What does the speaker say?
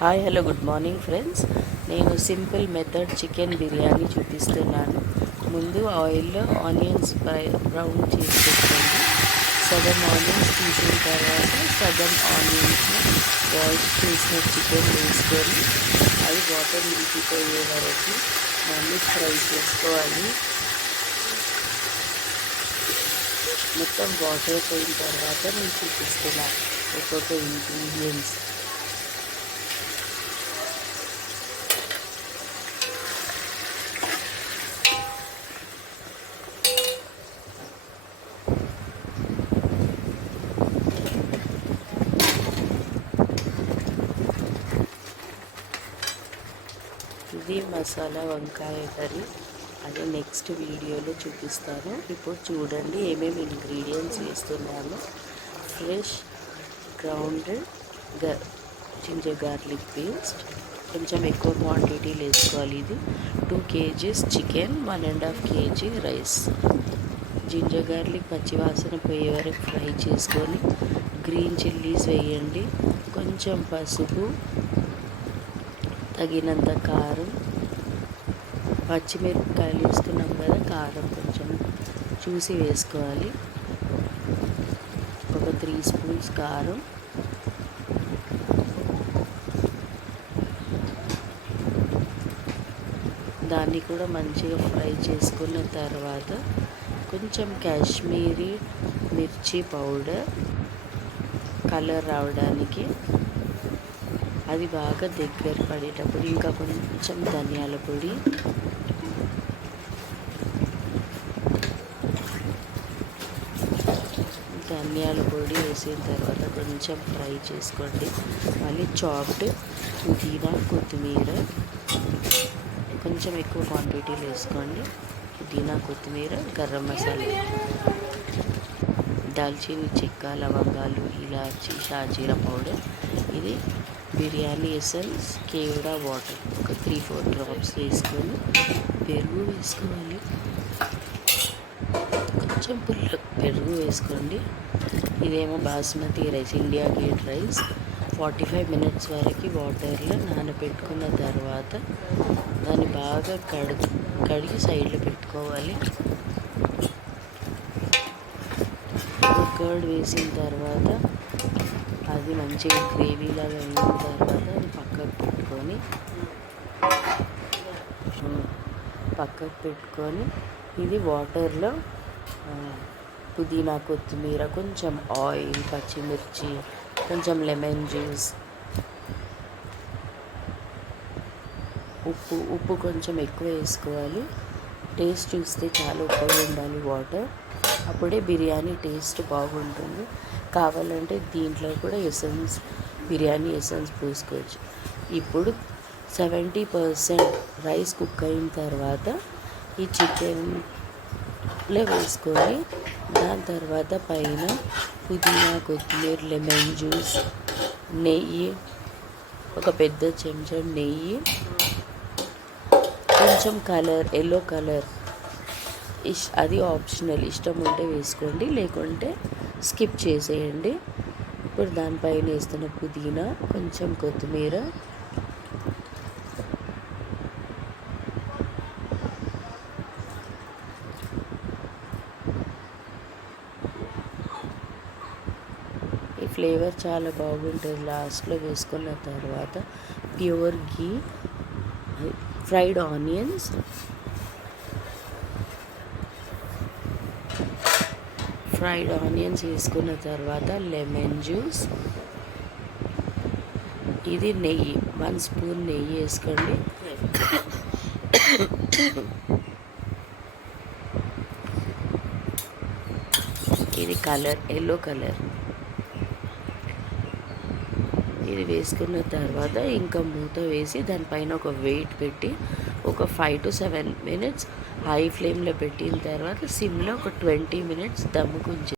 Hi hello good morning friends. నేను simple method chicken biryani చూపిస్తున్నాను. ముందు ఆయిల్లో ఆనియన్స్ బ్రౌన్ చేసి పెట్టుకోండి. సగం ఆనియన్స్ తీసిన తర్వాత సగం ఆనియన్స్ని వాష్ చేసిన చికెన్ వేసుకొని అది వాటర్ నిలిపిపోయే వరకు మళ్ళీ ఫ్రై చేసుకోవాలి. మొత్తం వాటర్ పోయిన తర్వాత నేను చూపిస్తున్నాను ఒక్కొక్క ఇంగ్రీడియంట్స్. ఇది మసాలా వంకాయ కర్రీ, అది నెక్స్ట్ వీడియోలో చూపిస్తాను. ఇప్పుడు చూడండి ఏమేమి ఇంగ్రీడియంట్స్ వేస్తున్నాను. Fresh grounded ginger garlic paste, కొంచెం ఎక్కువ క్వాంటిటీలు వేసుకోవాలి. ఇది 2 kgs chicken, 1.5 kg rice. Ginger garlic పచ్చివాసన పోయే వరకు ఫ్రై చేసుకొని గ్రీన్ చిల్లీస్ వేయండి. కొంచెం పసుపు, తగినంత కారం, పచ్చిమిరపకాయలు వేస్తున్నాం కదా, కారం కొంచెం చూసి వేసుకోవాలి. ఒక 3 స్పూన్స్ కారం, దాన్ని కూడా మంచిగా ఫ్రై చేసుకున్న తర్వాత కొంచెం కాశ్మీరీ మిర్చి పౌడర్ కలర్ రావడానికి, అది బాగా దగ్గర పడేటప్పుడు ఇంకా కొంచెం ధనియాల పొడి, వేసిన తర్వాత కొంచెం ఫ్రై చేసుకోండి. మళ్ళీ చాప్డ్ పుదీనా, కొత్తిమీర కొంచెం ఎక్కువ క్వాంటిటీలో వేసుకోండి. పుదీనా, కొత్తిమీర, గరం మసాలా, దాల్చిన చెక్క, లవంగాలు, ఇలాచి, షాజీరా పౌడర్, ఇది బిర్యానీ ఎసెన్స్, కేవడా వాటర్ ఒక 3-4 డ్రాప్స్ వేసుకొని పెరుగు వేసుకోవాలి. కొంచెం పెరుగు వేసుకోండి. ఇదేమో basmati rice, India gate rice. 45 minutes వరకు వాటర్లో నానబెట్టుకున్న తర్వాత దాన్ని బాగా కడిగి సైడ్లో పెట్టుకోవాలి. కర్డ్ వేసిన తర్వాత అది మంచిగా గ్రేవీలాగా అయిన తర్వాత అది పక్కకు పెట్టుకొని ఇది వాటర్లో పుదీనా, కొత్తిమీర, కొంచెం ఆయిల్, పచ్చిమిర్చి, కొంచెం లెమన్ జ్యూస్, ఉప్పు కొంచెం ఎక్కువ వేసుకోవాలి. టేస్ట్ చూస్తే చాలా ఉప్పుగా ఉండాలి వాటర్, అప్పుడే బిర్యానీ టేస్ట్ బాగుంటుంది. కావాలంటే దీంట్లో కూడా బిర్యానీ ఎసెన్స్ పోసుకోవచ్చు. ఇప్పుడు 70% రైస్ కుక్ అయిన తర్వాత ఈ చికెన్లో వేసుకొని దాని తర్వాత పైన పుదీనా, కొత్తిమీర, లెమన్ జ్యూస్, నెయ్యి, ఒక పెద్ద చెంచా నెయ్యి, కొంచెం కలర్, ఎల్లో కలర్, అది ఆప్షనల్, ఇష్టం ఉంటే వేసుకోండి, లేకుంటే స్కిప్ చేసేయండి. ఇప్పుడు దానిపైన వేస్తున్న పుదీనా, కొంచెం కొత్తిమీర, ఈ ఫ్లేవర్ చాలా బాగుంటుంది. లాస్ట్లో వేసుకున్న తర్వాత ప్యూర్ ఘీ, ఫ్రైడ్ ఆనియన్స్, వేసుకున్న తర్వాత లెమన్ జ్యూస్, ఇది నెయ్యి, 1 స్పూన్ నెయ్యి వేసుకోండి. ఇది కలర్, ఎల్లో కలర్. ఇది వేసుకున్న తర్వాత ఇంకా మూత వేసి దానిపైన ఒక వెయిట్ పెట్టి ఒక 5 to 7 minutes హై ఫ్లేమ్లో పెట్టిన తర్వాత సిమ్లో ఒక 20 minutes దమ్ముకుంచి